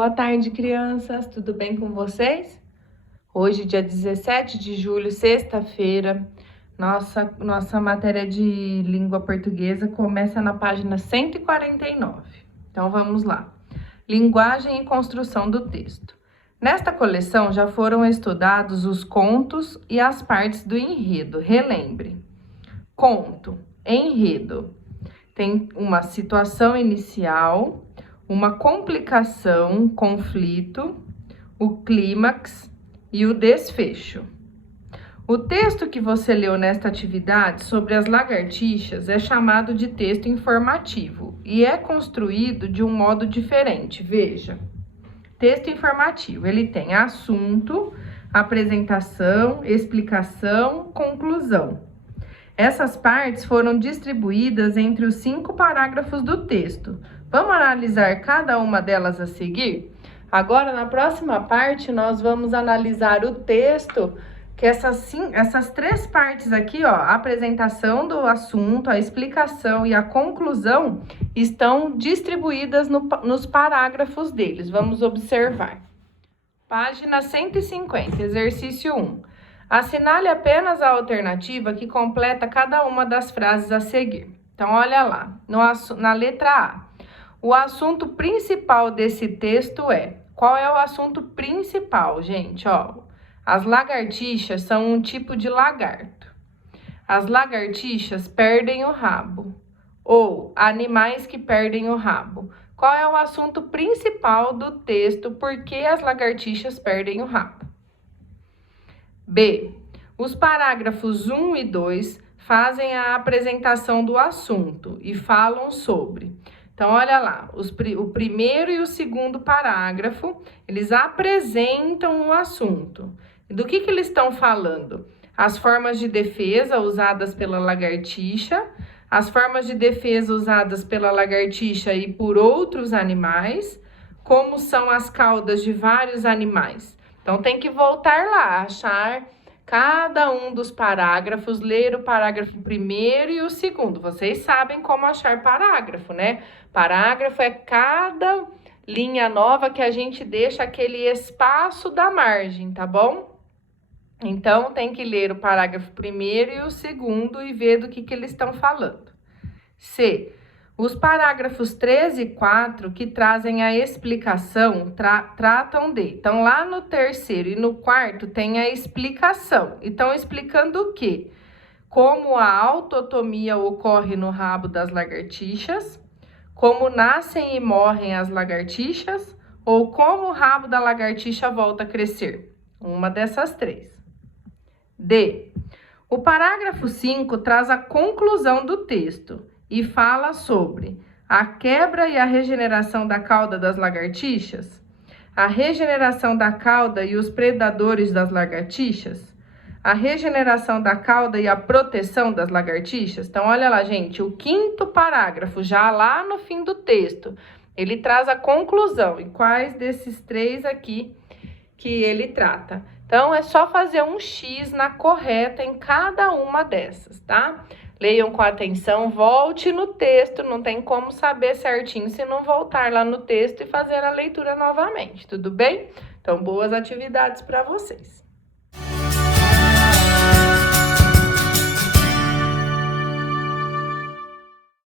Boa tarde, crianças. Tudo bem com vocês? Hoje, dia 17 de julho, sexta-feira, nossa matéria de língua portuguesa começa na página 149. Então, vamos lá. Linguagem e construção do texto. Nesta coleção, já foram estudados os contos e as partes do enredo. Relembre. Conto, enredo. Tem uma situação inicial, uma complicação, conflito, o clímax e o desfecho. O texto que você leu nesta atividade sobre as lagartixas é chamado de texto informativo e é construído de um modo diferente. Veja, texto informativo, ele tem assunto, apresentação, explicação, conclusão. Essas partes foram distribuídas entre os 5 parágrafos do texto. Vamos analisar cada uma delas a seguir? Agora, na próxima parte, nós vamos analisar o texto, que essas 3 partes aqui, ó, a apresentação do assunto, a explicação e a conclusão, estão distribuídas nos parágrafos deles. Vamos observar. Página 150, exercício 1. Assinale apenas a alternativa que completa cada uma das frases a seguir. Então, olha lá, na letra A. O assunto principal desse texto é... Qual é o assunto principal, gente? Ó, as lagartixas são um tipo de lagarto. As lagartixas perdem o rabo. Ou animais que perdem o rabo. Qual é o assunto principal do texto? Por que as lagartixas perdem o rabo? B. Os parágrafos 1 e 2 fazem a apresentação do assunto e falam sobre. Então, olha lá, o primeiro e o segundo parágrafo, eles apresentam o assunto. Do que eles estão falando? As formas de defesa usadas pela lagartixa, as formas de defesa usadas pela lagartixa e por outros animais, como são as caudas de vários animais. Então, tem que voltar lá, achar cada um dos parágrafos, ler o parágrafo primeiro e o segundo. Vocês sabem como achar parágrafo, né? Parágrafo é cada linha nova que a gente deixa aquele espaço da margem, tá bom? Então, tem que ler o parágrafo primeiro e o segundo e ver do que eles estão falando. C. Os parágrafos 3 e 4, que trazem a explicação, tratam de... Então, lá no terceiro e no quarto tem a explicação. Então, explicando o quê? Como a autotomia ocorre no rabo das lagartixas, como nascem e morrem as lagartixas, ou como o rabo da lagartixa volta a crescer. Uma dessas 3. D. O parágrafo 5 traz a conclusão do texto e fala sobre a quebra e a regeneração da cauda das lagartixas, a regeneração da cauda e os predadores das lagartixas, a regeneração da cauda e a proteção das lagartixas. Então, olha lá, gente, o 5º parágrafo, já lá no fim do texto, ele traz a conclusão. E quais desses 3 aqui que ele trata? Então, é só fazer um X na correta em cada uma dessas, tá? Leiam com atenção, volte no texto, não tem como saber certinho se não voltar lá no texto e fazer a leitura novamente, tudo bem? Então, boas atividades para vocês.